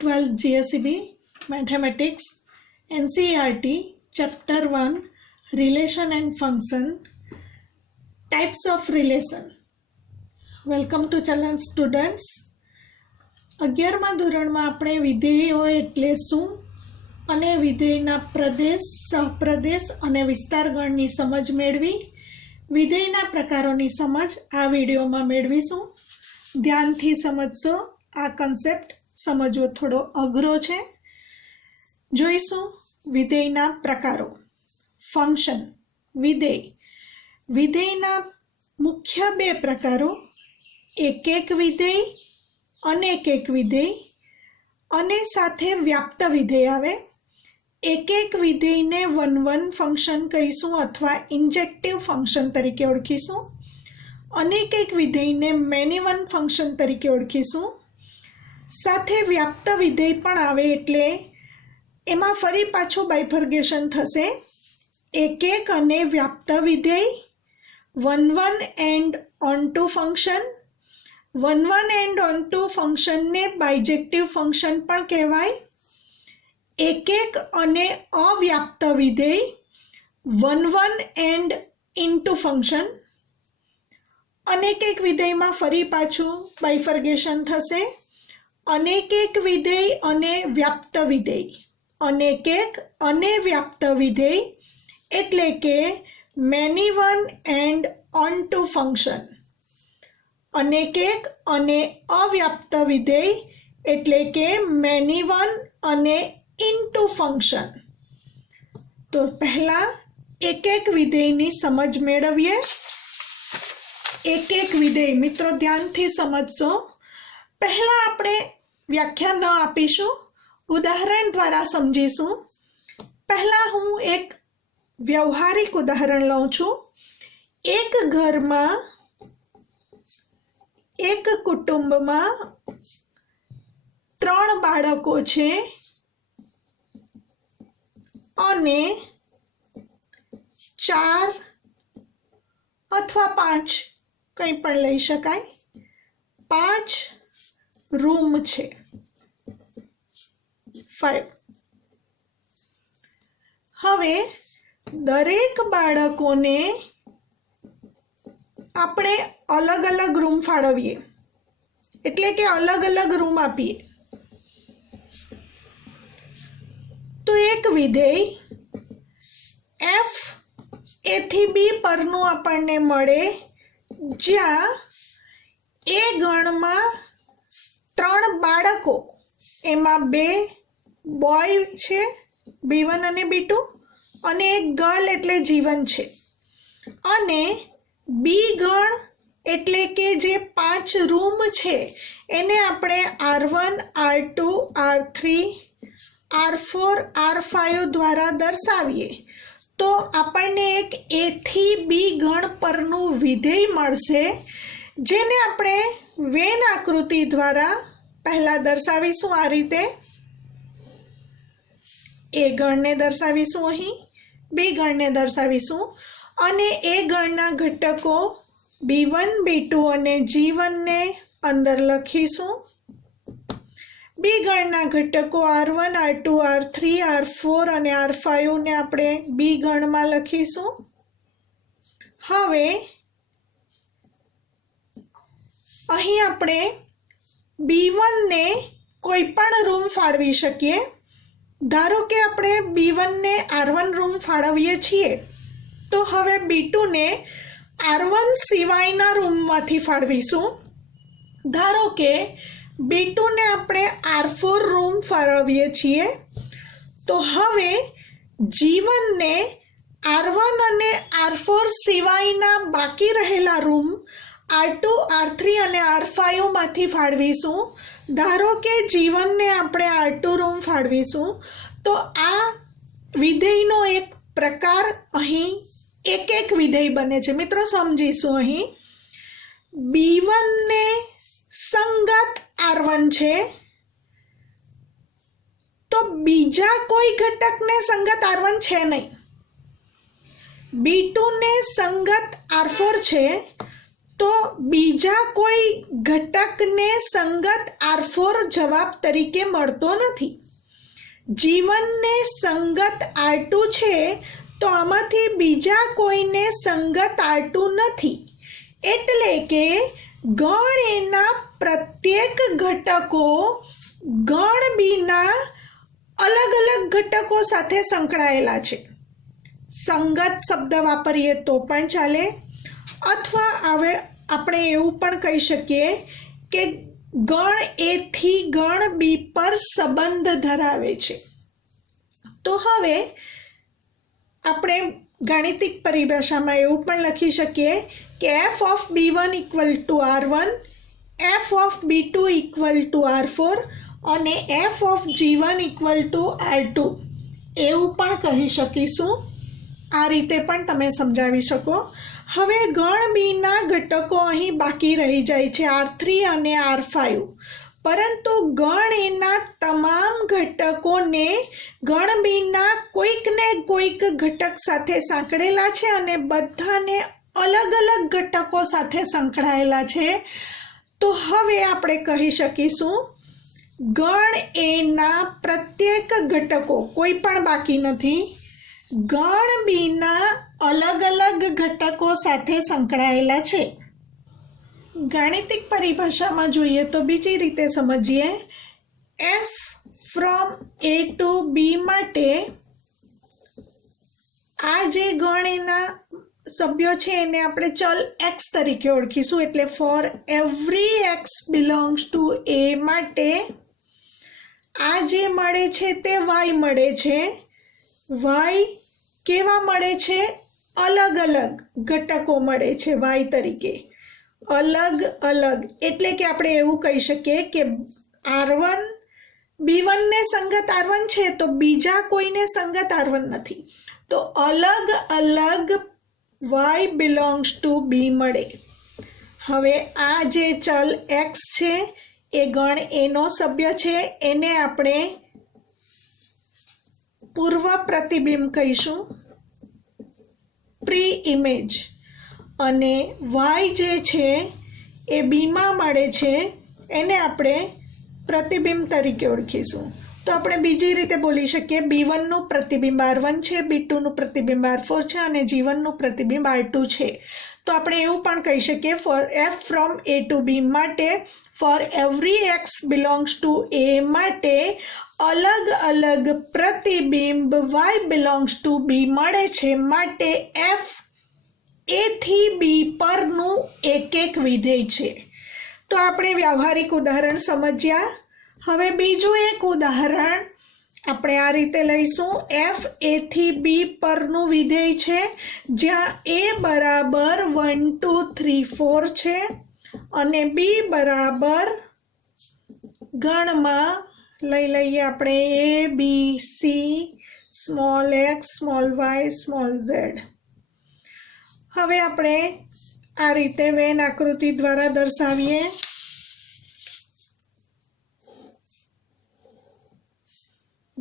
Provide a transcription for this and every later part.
12th GSEB Mathematics NCERT Chapter 1 Relation and Function Types of Relation. Welcome to challenge students. 11મા ધોરણમાં આપણે વિધેયો એટલે શું અને વિધેયના પ્રદેશ, સહપ્રદેશ અને વિસ્તારગણની સમજ મેળવી વિધેયના પ્રકારોની સમજ આ વિડીયોમાં મેળવીશું. ધ્યાનથી સમજશો. આ કન્સેપ્ટ સમજવો થોડો અઘરો છે. જોઈશું વિધેયના પ્રકારો. ફંક્શન વિધેય. વિધેયના મુખ્ય બે પ્રકારો એક વિધેય, અનેક વિધેય અને સાથે વ્યાપ્ત વિધેય આવે. એક વિધેયને વન ફંક્શન કહીશું અથવા ઇન્જેક્ટિવ ફંક્શન તરીકે ઓળખીશું. અનેક વિધેયને મેની વન ફંક્શન તરીકે ઓળખીશું. સાથે વ્યાપ્ત વિધેય પણ આવે એટલે એમાં ફરી પાછું બાયફર્ગેશન થશે. એક અને વ્યાપ્ત વિધેય, one and on two function. One and on two ફંક્શનને બાયજેક્ટિવ ફંક્શન પણ કહેવાય. એક અને અવ્યાપ્ત વિધેય, વન એન્ડ ઇનટુ ફંક્શન. અનેક વિધેયમાં ફરી પાછું બાયફર્ગેશન થશે. અનેક વિધેય અને વ્યાપ્ત વિધેય. અનેક અને વ્યાપ્ત વિધેય એટલે કે many one and on two function. અનેક અને અવ્યાપ્ત વિધેય એટલે કે મેની વન અને ઇનટુ ફંક્શન. તો પહેલા એક વિધેયની સમજ મેળવીએ. એક વિધેય મિત્રો ધ્યાનથી સમજશો. પહેલા આપણે વ્યાખ્યા ન આપીશું, ઉદાહરણ દ્વારા સમજીશું. પહેલા હું એક વ્યવહારિક ઉદાહરણ લઉં છું. એક ઘરમાં, એક કુટુંબમાં 3 બાળકો છે અને 4 અથવા 5 કંઈ પણ લઈ શકાય, 5 રૂમ છે. 5. હવે દરેક બાળકોને આપણે અલગ અલગ રૂમ ફાળવીએ એટલે કે અલગ અલગ રૂમ આપીએ. તો એક વિધેય f a થી b પરનું આપણને મળે જ્યાં એ ગણમાં 3 બાળકો, એમાં 2 બોય છે, B1 અને B2, અને એક ગર્લ એટલે G1 છે. અને બી ગણ એટલે કે જે 5 રૂમ છે એને આપણે R1, R2, R3, R4, R5 દ્વારા દર્શાવીએ તો આપણને એક A થી B ગણ પરનું વિધેય મળશે, જેને આપણે વેન આકૃતિ દ્વારા પહેલા દર્શાવીશું. આ રીતે A ગણને દર્શાવીશું, અહીં B ગણને દર્શાવીશું અને A ગણના ઘટકો B1, B2 અને G1 ને અંદર લખીશું. B ગણના ઘટકો R1, R2, R3, R4 અને R5 ને આપણે B ગણમાં લખીશું. હવે અહીં આપણે B1 ને કોઈ પણ રૂમ ફાળવી શકીએ. ધારો કે આપણે B1 ને R1 રૂમ ફાળવીએ છીએ તો હવે B2 ને R1 સિવાયના રૂમમાંથી ફાળવીશું. ધારો કે B2 ને આપણે R4 રૂમ ફાળવીએ છીએ તો હવે G1 ને R1 અને R4 સિવાયના બાકી રહેલા રૂમ R2, R3 અને R5 માંથી ફાળવીશું. ધારો કે G1 ને આપણે R2 રૂમ ફાળવીશું તો આ વિધેયનો એક પ્રકાર અહીં એક વિધેય બને છે. મિત્રો સમજીશું. અહીં B1 ને સંગત R1 છે તો બીજા કોઈ ઘટકને સંગત R1 છે નહીં. B2 ને સંગત R4 છે તો બીજા કોઈ ઘટકને સંગત R4 જવાબ તરીકે મળતો નથી. G1ને સંગત R2 છે તો આમાંથી બીજા કોઈને સંગત R2 નથી. એટલે કે ગણ એના પ્રત્યેક ઘટકો ગણ બીના અલગ અલગ ઘટકો સાથે સંકળાયેલા છે. સંગત શબ્દ વાપરીએ તો પણ ચાલે, અથવા હવે આપણે એવું પણ કહી શકીએ કે ગણ એ થી ગણ બી પર સંબંધ ધરાવે છે. તો હવે આપણે ગાણિતિક પરિભાષામાં એવું પણ લખી શકીએ કે f of b1 equal to r1, f of b2 equal to r4 અને f of g1 equal to r2 એવું પણ કહી શકીશું. આ રીતે પણ તમે સમજાવી શકો. હવે ગણ બીના ઘટકો અહીં બાકી રહી જાય છે R3 અને R5, પરંતુ ગણ એના તમામ ઘટકોને ગણ બીના કોઈકને કોઈક ઘટક સાથે સાંકળેલા છે અને બધાને અલગ અલગ ઘટકો સાથે સંકળાયેલા છે. તો હવે આપણે કહી શકીશું ગણ એના પ્રત્યેક ઘટકો કોઈ પણ બાકી નથી, ગણ બીના અલગ અલગ ઘટકો સાથે સંકળાયેલા છે. ગાણિતિક પરિભાષામાં જોઈએ તો બીજી રીતે સમજીએ. f from a to b માટે આ જે ગણ એના સભ્યો છે એને આપણે ચલ x તરીકે ઓળખીશું. એટલે four every x belongs to a માટે આ જે મળે છે તે y મળે છે. y કેવા મળે છે? અલગ અલગ ઘટકો મળે છે y તરીકે, અલગ અલગ. એટલે કે આપણે એવું કહી શકીએ કે R1 B1 ને સંગત R1 છે તો બીજા કોઈને સંગત R1 નથી. તો અલગ અલગ y બિલોંગ્સ ટુ b મળે. હવે આ જે ચલ x છે એ ગણ એનો સભ્ય છે, એને આપણે પૂર્વ પ્રતિબિંબ કહીશું, પ્રી ઇમેજ. અને y જે છે એ બીમાં મળે છે, એને આપણે પ્રતિબિંબ તરીકે ઓળખીશું. તો આપણે બીજી રીતે બોલી શકીએ B1નું પ્રતિબિંબ R1 છે, B2નું પ્રતિબિંબ R4 છે અને G1નું પ્રતિબિંબ R2 છે. તો આપણે એવું પણ કહી શકીએ for f from a to b માટે for every x belongs to a માટે અલગ અલગ પ્રતિબિંબ y બિલોંગ્સ ટુ b મળે છે. માટે f a થી b પરનું એક એક વિધેય છે. તો આપણે વ્યવહારિક ઉદાહરણ સમજ્યા. હવે બીજું એક ઉદાહરણ આપણે આ રીતે લઈશું. f a થી b પરનું વિધેય છે જ્યાં a બરાબર 1 2 3 4 છે અને b બરાબર ગણમાં લઈ લઈએ આપણે a b c small x small y small z. હવે આપણે આ રીતે વેન આકૃતિ દ્વારા દર્શાવીએ.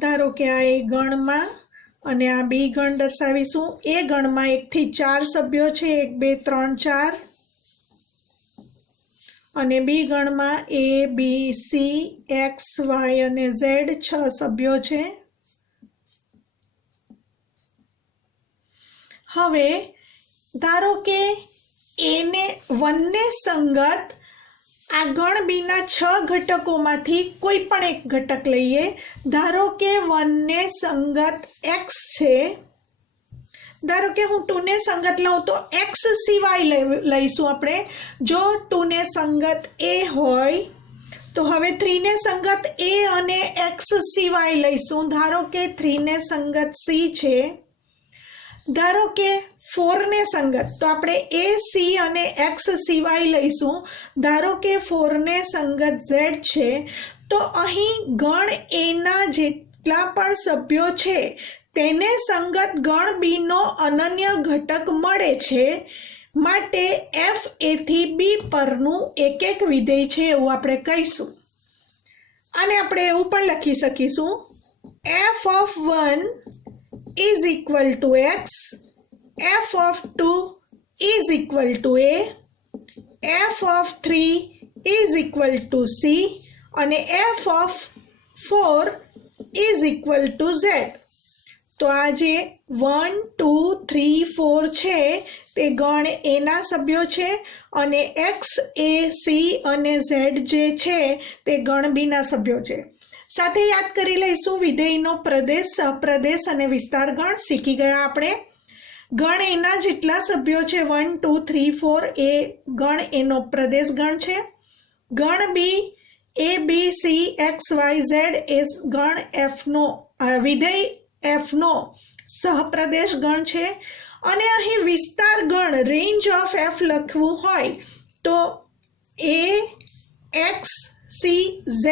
ધારો કે આ એ ગણમાં અને આ બી ગણ દર્શાવીશું. એ ગણમાં 1 થી 4 સભ્યો છે, 1 2 3 4, અને બી ગણમાં a b c x y અને z 6 સભ્યો છે. હવે ધારો કે એને 1 ને સંગત આ ગણ બીના 6 ઘટકોમાંથી કોઈ પણ એક ઘટક લઈએ. ધારો કે 1 ને સંગત x છે. ધારો કે હું 2 ને સંગત લઉં તો x સિવાય લઈશું આપણે. જો 2 ને સંગત a હોય તો હવે 3 ને સંગત a અને x સિવાય લઈશું. ધારો કે 3 ને સંગત c છે. ધારો કે 4 ને સંગત તો આપણે a c અને x સિવાય લઈશું. ધારો કે 4 ને સંગત z છે. તો અહીં ગણ એના જેટલા પણ સભ્યો છે તેને સંગત ગણ બી નો અનન્ય ઘટક મળે છે. માટે f a થી b પરનું એક એક વિધેય છે એવું આપણે કહીશું. અને આપણે એવું પણ લખી શકીશું f of 1 is equal to x, f of 2 is equal to a, f of 3 is equal to c અને f of 4 is equal to z. તો આ જે 1 2 3 4 છે તે ગણ એના સભ્યો છે અને x a c અને z જે છે તે ગણ બીના સભ્યો છે. સાથે યાદ કરી લઈશું વિધેયનો પ્રદેશ, સહપ્રદેશ અને વિસ્તાર ગણ. શીખી ગયા આપણે. ગણ એના જેટલા સભ્યો છે 1 2 3 4 એ ગણ એનો પ્રદેશ ગણ છે. ગણ બી a b c x y z એ ગણ f નો વિધેય f નો સહપ્રદેશ ગણ છે. અને અહીં વિસ્તાર ગણ રેન્જ ઓફ f લખવું હોય તો a x c z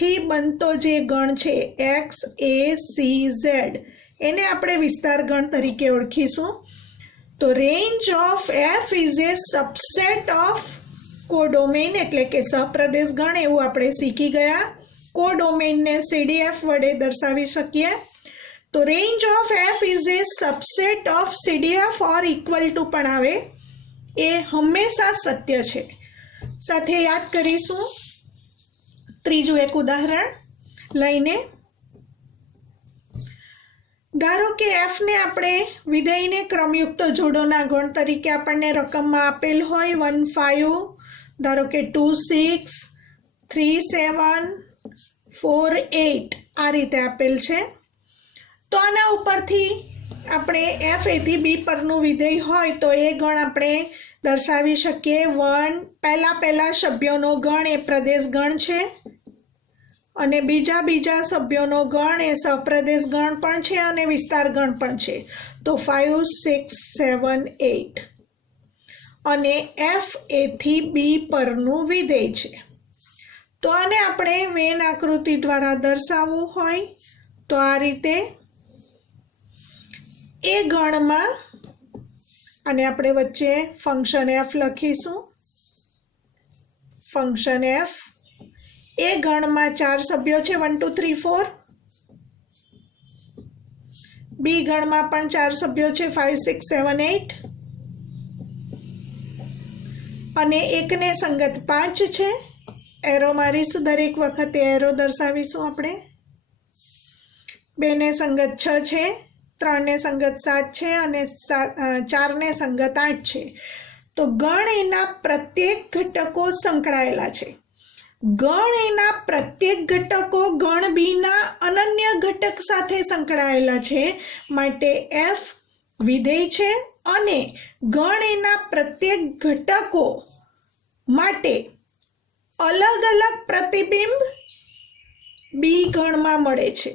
થી બનતો જે ગણ છે x a c z એને આપણે વિસ્તાર ગણ તરીકે ઓળખીશું. તો range of f is a subset of codomain એટલે કે સહપ્રદેશ ગણ એવું આપણે શીખી ગયા. કોડોમેઇનને CDF વડે દર્શાવી શકીએ. તો range of f is a subset of CDF or equal to પણ આવે એ હંમેશા સત્ય છે. સાથે યાદ કરીશું ત્રીજું એક ઉદાહરણ લઈને. ધારો કે f ને આપણે વિધેયને ક્રમયુક્ત જોડોના ગણ તરીકે આપણને રકમમાં આપેલ હોય 1 5 ધારો કે 2 6 3 7 4 8 આ રીતે આપેલ છે. તો આના ઉપરથી આપણે f a થી b પરનું વિધેય હોય તો એ ગણ આપણે દર્શાવી શકીએ. 1 પહેલા સભ્યોનો ગણ એ પ્રદેશ ગણ છે અને બીજા સભ્યોનો ગણ એ સહપ્રદેશ ગણ પણ છે અને વિસ્તાર ગણ પણ છે. તો 5 6 7 8 અને f a થી b પરનું વિધેય છે. તો આને આપણે વેન આકૃતિ દ્વારા દર્શાવવું હોય તો આ રીતે એ ગણમાં અને આપણે વચ્ચે ફંક્શન f લખીશું. ફંક્શન f એ ગણમાં 4 સભ્યો છે 1 2 3 4. બી ગણમાં પણ 4 સભ્યો છે 5 6 7 8 અને એકને સંગત 5 છે. એરો મારીશું, દરેક વખતે એરો દર્શાવીશું આપણે. 2 ને સંગત 6 છે, 3 ને સંગત 7 છે અને 4 ને સંગત 8 છે. તો ગણ એના પ્રત્યેક ઘટકો સંકળાયેલા છે. ગણ એના પ્રત્યેક ઘટકો ગણ બીના અનન્ય ઘટક સાથે સંકળાયેલા છે માટે f વિધેય છે અને ગણ એના પ્રત્યેક ઘટકો માટે અલગ અલગ પ્રતિબિંબ બી ગણમાં મળે છે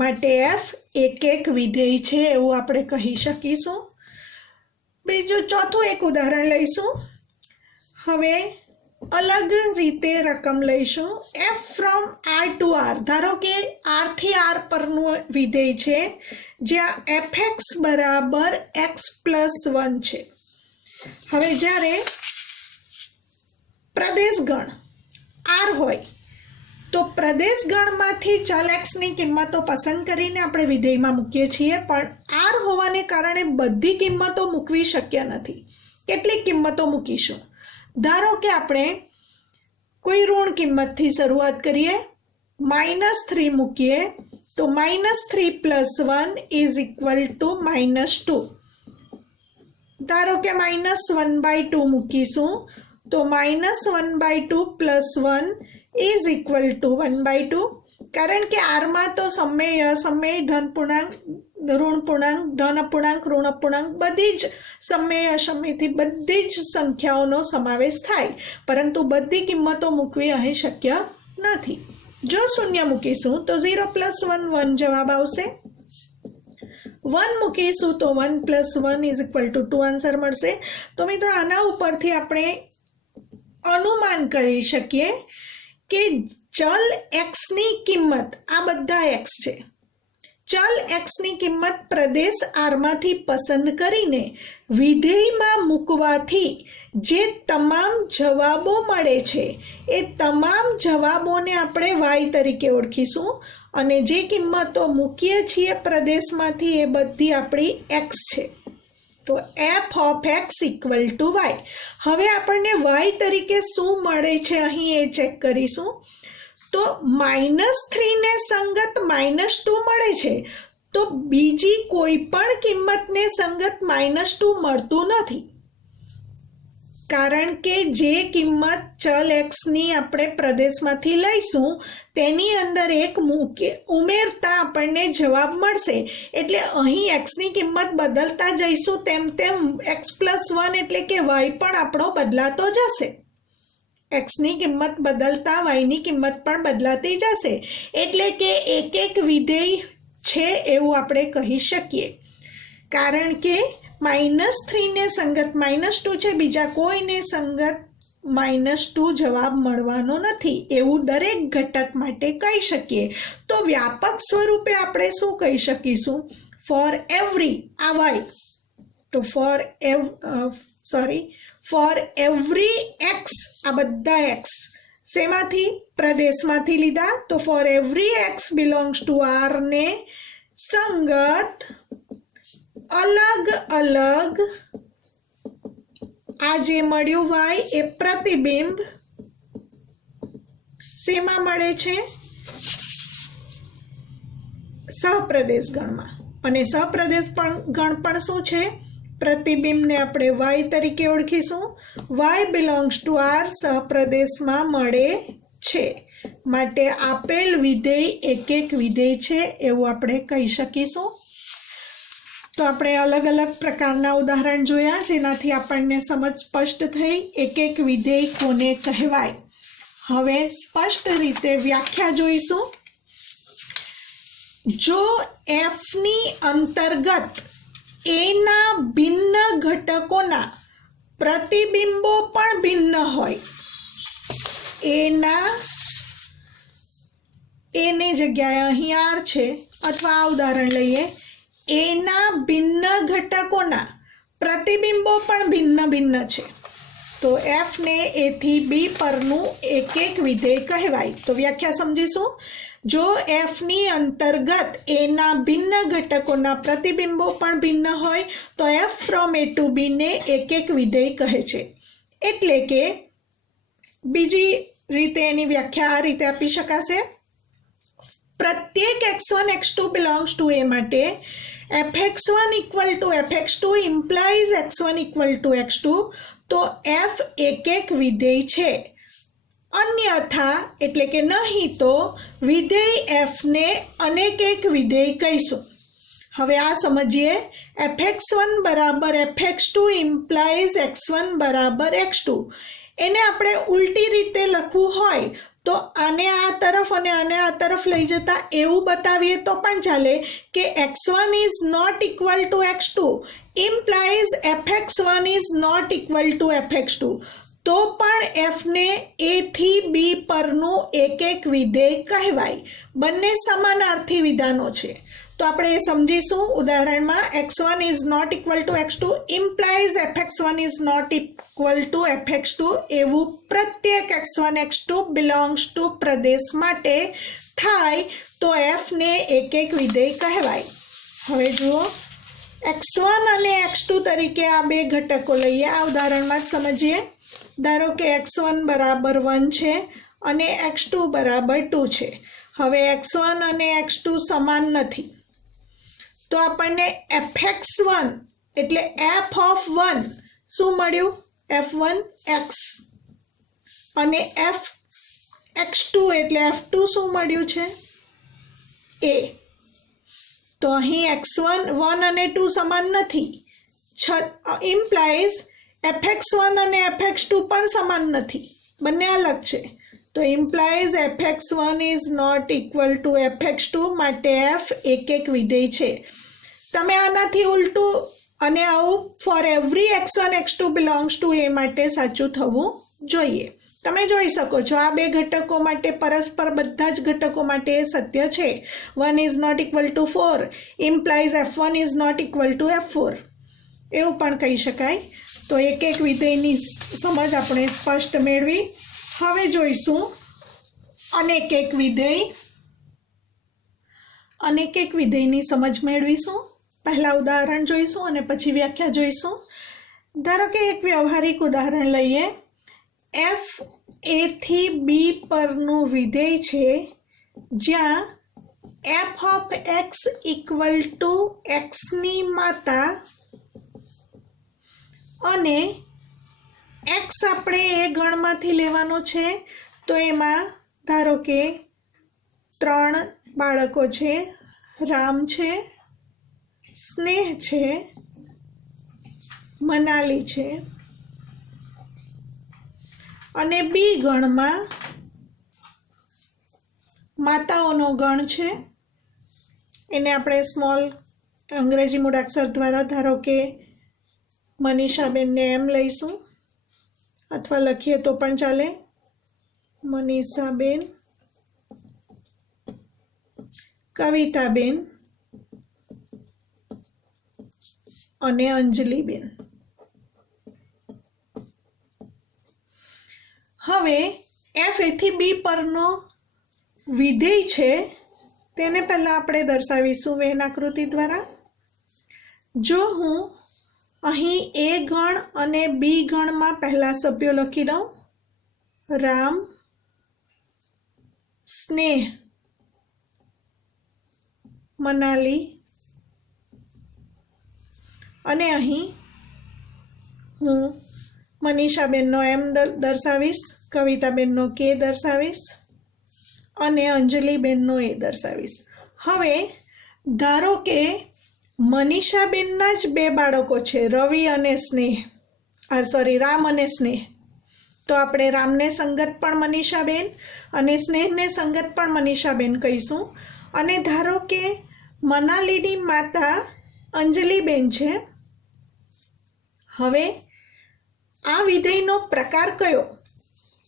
માટે f એક વિધેય છે એવું આપણે કહી શકીશું. બીજું ચોથું એક ઉદાહરણ લઈશું. હવે અલગ રીતે રકમ લઈશું. f from r to r ધારો કે r થી r પરનું વિધેય છે જ્યાં fx બરાબર x પ્લસ 1 છે. હવે જ્યારે પ્રદેશ ગણ r હોય તો પ્રદેશ ગણમાંથી ચલ x ની કિંમતો પસંદ કરીને આપણે વિધેયમાં મૂકીએ છીએ. પણ r હોવાને કારણે બધી કિંમતો મૂકવી શક્ય નથી. કેટલીક કિંમતો મૂકીશું. ધારો કે આપણે કોઈ ઋણ કિંમતથી શરૂઆત કરીએ. -3 મૂકીએ તો -3 + 1 ઇઝ ઇક્વલ ટુ -2. ધારો કે -1/2 મૂકીશું તો -1/2 + 1 ઇઝ ઇક્વલ ટુ 1/2. કારણ કે આરમાં તો સમય અસમય ધન પૂર્ણાંક ઋણ પૂર્ણાંક ધન અપૂર્ણાંક ઋણ અપૂર્ણાંક બધી જ સમય અસમયથી બધી જ સંખ્યાઓનો સમાવેશ થાય, પરંતુ બધી કિંમતો મૂકવી અહીં શક્ય નથી. જો શૂન્ય મૂકીશું તો 0 + 1 1 જવાબ આવશે. 1 મૂકીશું તો 1 + 1 ઇઝ ઇક્વલ ટુ 2 આન્સર મળશે. તો મિત્રો આના ઉપરથી આપણે અનુમાન કરી શકીએ કે ચલ x ની કિંમત આ બધા x છે. ચલ x ની કિંમત પ્રદેશ r માંથી પસંદ કરીને વિધેયમાં મૂકવાથી જે તમામ જવાબો મળે છે એ તમામ જવાબોને આપણે y તરીકે ઓળખીશું અને જે કિંમતો મૂકીએ છીએ પ્રદેશમાંથી એ બધી આપણી x છે. તો F of x equal to Y. હવે આપણને વાય તરીકે શું મળે છે અહીં એ ચેક કરીશું. તો -3 ને સંગત -2 મળે છે. તો બીજી કોઈ પણ કિંમતને સંગત -2 મળતું નથી, કારણ કે જે કિંમત ચલ એક્સની આપણે પ્રદેશમાંથી લઈશું તેની અંદર એક ઉમેરતા આપણને જવાબ મળશે. એટલે અહીં એક્સની કિંમત બદલતા જઈશું તેમ તેમ x+1 એટલે કે વાય પણ આપણો બદલાતો જશે. એક્સની કિંમત બદલતા વાયની કિંમત પણ બદલાતી જશે. એટલે કે એક એક વિધેય છે એવું આપણે કહી શકીએ, કારણ કે -3 ને સંગત -2 છે, બીજા કોઈને સંગત -2 જવાબ મળવાનો નથી એવું દરેક ઘટક માટે કહી શકીએ. તો વ્યાપક સ્વરૂપે આપણે શું કહી શકીશું? ફોર એવરી આ વાય, તો ફોર એવરી એક્સ, આ બધા એક્સ શેમાંથી? પ્રદેશમાંથી લીધા. તો for every X belongs to R ને સંગત અલગ અલગ આ જે મળ્યું વાય એ પ્રતિબિંબ શેમાં મળે છે? સહપ્રદેશ ગણમાં. અને સહપ્રદેશ ગણ પણ શું છે? પ્રતિબિંબને આપણે વાય તરીકે ઓળખીશું. વાય બિલોંગ્સ ટુ આર સહપ્રદેશમાં મળે છે, માટે આપેલ વિધેય એક એક વિધેય છે એવું આપણે કહી શકીશું. તો આપણે અલગ અલગ પ્રકારના ઉદાહરણ જોયા, જેનાથી આપણને સમજ સ્પષ્ટ થઈ એક એક વિધેય કોને કહેવાય. હવે સ્પષ્ટ રીતે વ્યાખ્યા જોઈશું. જો એફની અંતર્ગત એના ભિન્ન ઘટકોના પ્રતિબિંબો પણ ભિન્ન હોય, એની જગ્યાએ અહીં આર છે, અથવા આ ઉદાહરણ લઈએ, એના ભિન્ન ઘટકોના પ્રતિબિંબો પણ ભિન્ન ભિન્ન છે, તો એફ ને એ થી બી પરનું એક એક વિધેય કહેવાય. તો વ્યાખ્યા સમજીશું. જો એફની અંતર્ગત એના ભિન્ન ઘટકોના પ્રતિબિંબો પણ ભિન્ન હોય તો F from A two B ને એક એક વિધેય કહે છે. એટલે કે બીજી રીતે એની વ્યાખ્યા આ રીતે આપી શકાશે. પ્રત્યેક x1 x2 belongs to A માટે fx1 equal to fx2 implies x1 equal to x2, તો f એક એક વિધેય છે. અન્યથા એટલે કે નહીં તો વિધેય f ને અનેક એક વિધેય કહીશું. હવે આ સમજીએ. fx1 બરાબર fx2 ઇમ્પ્લાઇઝ x1 બરાબર x2. એને આપણે ઉલટી રીતે લખવું હોય તો આને આ તરફ અને આને આ તરફ લઈ જતા એવું બતાવીએ તો પણ ચાલે કે x1 is not equal to x2 implies fx1 is not equal to fx2. તો પણ f ને a થી b પરનું એક એક વિધેય કહેવાય. બંને સમાનાર્થી વિધાનો છે. તો આપણે એ સમજીશું ઉદાહરણમાં. x1 is not equal to x2 implies fx1 is not equal to fx2 એવું પ્રત્યેક x1 x2 બિલોંગ્સ ટુ પ્રદેશ માટે થાય તો f ને એક એક વિધેય કહેવાય. હવે જુઓ, x1 અને x2 તરીકે આ બે ઘટકો લઈએ. આ ઉદાહરણમાં જ સમજીએ. ધારો કે x1 બરાબર 1 છે અને x2 બરાબર 2 છે. હવે x1 અને x2 સમાન નથી, તો આપણને fx1 એટલે f ઓફ 1 શું મળ્યું? f1 x. અને fx2 એટલે f2 શું મળ્યું છે? a. તો અહીં x1 1 અને 2 સમાન નથી, ઇમ્પ્લાઇઝ fx1 અને fx2 પણ સમાન નથી, બંને અલગ છે. તો implies fx1 is not equal to fx2, માટે f એક એક વિધેય છે. તમે આનાથી ઉલટું અને આવું for every x1 x2 belongs to A માટે સાચું થવું જોઈએ. તમે જોઈ શકો છો આ બે ઘટકો માટે પરસ્પર બધા જ ઘટકો માટે એ સત્ય છે. 1 is not equal to 4 implies f1 is not equal to f4 એવું પણ કહી શકાય. તો એક એક વિધેયની સમજ આપણે સ્પષ્ટ મેળવી. હવે જોઈશું અનેક એક વિધેયની સમજ મેળવીશું. પહેલા ઉદાહરણ જોઈશું અને પછી વ્યાખ્યા જોઈશું। ધારો કે એક વ્યવહારિક ઉદાહરણ લઈએ। એફ એ થી બી પરનું વિધેય છે જ્યાં f of x equal to એક્સની માતા અને એક્સ આપણે એ ગણમાંથી લેવાનો છે, તો એમાં ધારો કે 3 બાળકો છે, રામ છે, સ્નેહ છે, મનાલી છે અને બી ગણમાં માતાઓનો ગણ છે, એને આપણે સ્મોલ અંગ્રેજી મૂળાક્ષર દ્વારા ધારો કે મનીષાબેનને એમ લઈશું અથવા લખીએ તો પણ ચાલે, મનીષાબેન, કવિતાબેન અને અંજલિબેન। હવે એફ એ થી બી પરનો વિધેય છે તેને પહેલા આપણે દર્શાવીશું વેન આકૃતિ દ્વારા। જો હું અહીં એ ગણ અને બી ગણમાં પહેલા સભ્યો લખી દઉં, રામ, સ્નેહ, મનાલી અને અહીં હું મનીષાબેનનો એમ દર્શાવીશ, કવિતાબેનનો કે દર્શાવીશ અને અંજલિબેનનો એ દર્શાવીશ। હવે ધારો કે મનીષાબેનના જ 2 બાળકો છે, રવિ અને સ્નેહ, રામ અને સ્નેહ, તો આપણે રામને સંગત પણ મનીષાબેન અને સ્નેહને સંગત પણ મનીષાબેન કહીશું। અને ધારો કે મનાલીની માતા અંજલિબેન છે। હવે આ વિધેયનો પ્રકાર કયો?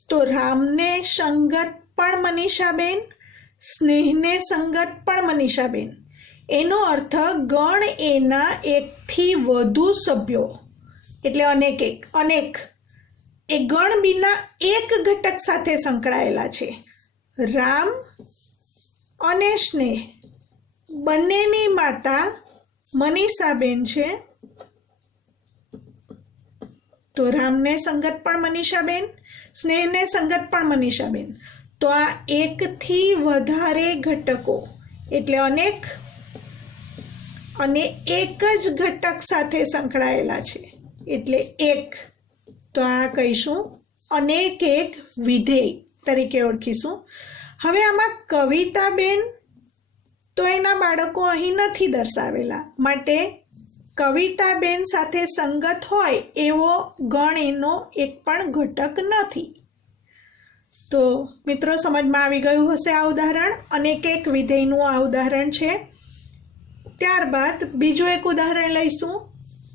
તો રામને સંગત પણ મનીષાબેન, સ્નેહને સંગત પણ મનીષાબેન। એનો અર્થ ગણ એના 1 થી વધુ સભ્યો એટલે અનેક એ ગણ બીના એક ઘટક સાથે સંકળાયેલા છે। રામ અને સ્નેહ બંનેની માતા મનીષાબેન છે, તો રામને સંગત પણ મનીષાબેન, સ્નેહને સંગત પણ મનીષાબેન। તો આ 1 થી વધારે ઘટકો એટલે અનેક અને એક જ ઘટક સાથે સંકળાયેલા છે એટલે 1, તો આ કહીશું અનેક એક વિધેય તરીકે ઓળખીશું। હવે આમાં કવિતાબેન તો એના બાળકો અહીં નથી દર્શાવેલા, માટે કવિતાબેન સાથે સંગત હોય એવો ગણ એનો એક પણ ઘટક નથી। તો મિત્રો સમજમાં આવી ગયું હશે આ ઉદાહરણ, અનેક એક વિધેયનું આ ઉદાહરણ છે। ત્યારબાદ બીજું એક ઉદાહરણ લઈશું।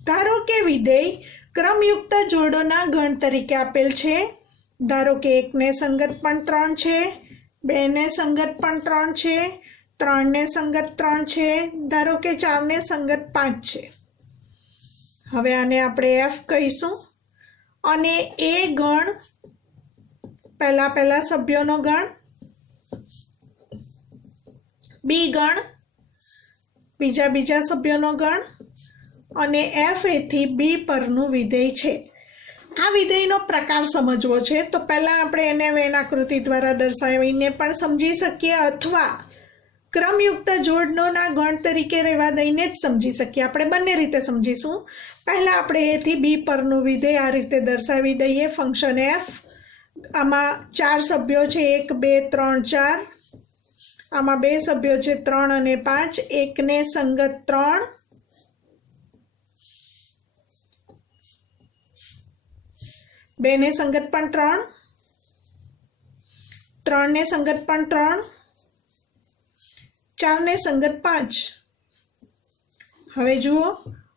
ધારો કે વિધેય ક્રમયુક્ત જોડોના ગણ તરીકે આપેલ છે। ધારો કે 1 ને સંગત પણ 3 છે, 2 ને સંગત પણ 3 છે, 3 ને સંગત 3 છે, ધારો કે 4 ને સંગત 5 છે। હવે આને આપણે એફ કહીશું અને એ ગણ પહેલા સભ્યોનો ગણ, બી ગણ બીજા સભ્યોનો ગણ અને એફ એ થી બી પરનું વિધેય છે। આ વિધેયનો પ્રકાર સમજવો છે તો પહેલા આપણે એને વેન આકૃતિ દ્વારા દર્શાવીને પણ સમજી શકીએ અથવા ક્રમયુક્ત જોડનોના ગણ તરીકે રહેવા દઈને જ સમજી શકીએ। આપણે બંને રીતે સમજીશું। પહેલા આપણે એ થી બી પરનું વિધેય આ રીતે દર્શાવી દઈએ। ફંક્શન એફ, આમાં 4 સભ્યો છે, 1 2 3 4, આમાં 2 સભ્યો છે 3 અને 5, 1 ને સંગત 3, 2 ને સંગત પણ 3, 3 ને સંગત પણ 3, 4 ને સંગત 5। હવે જુઓ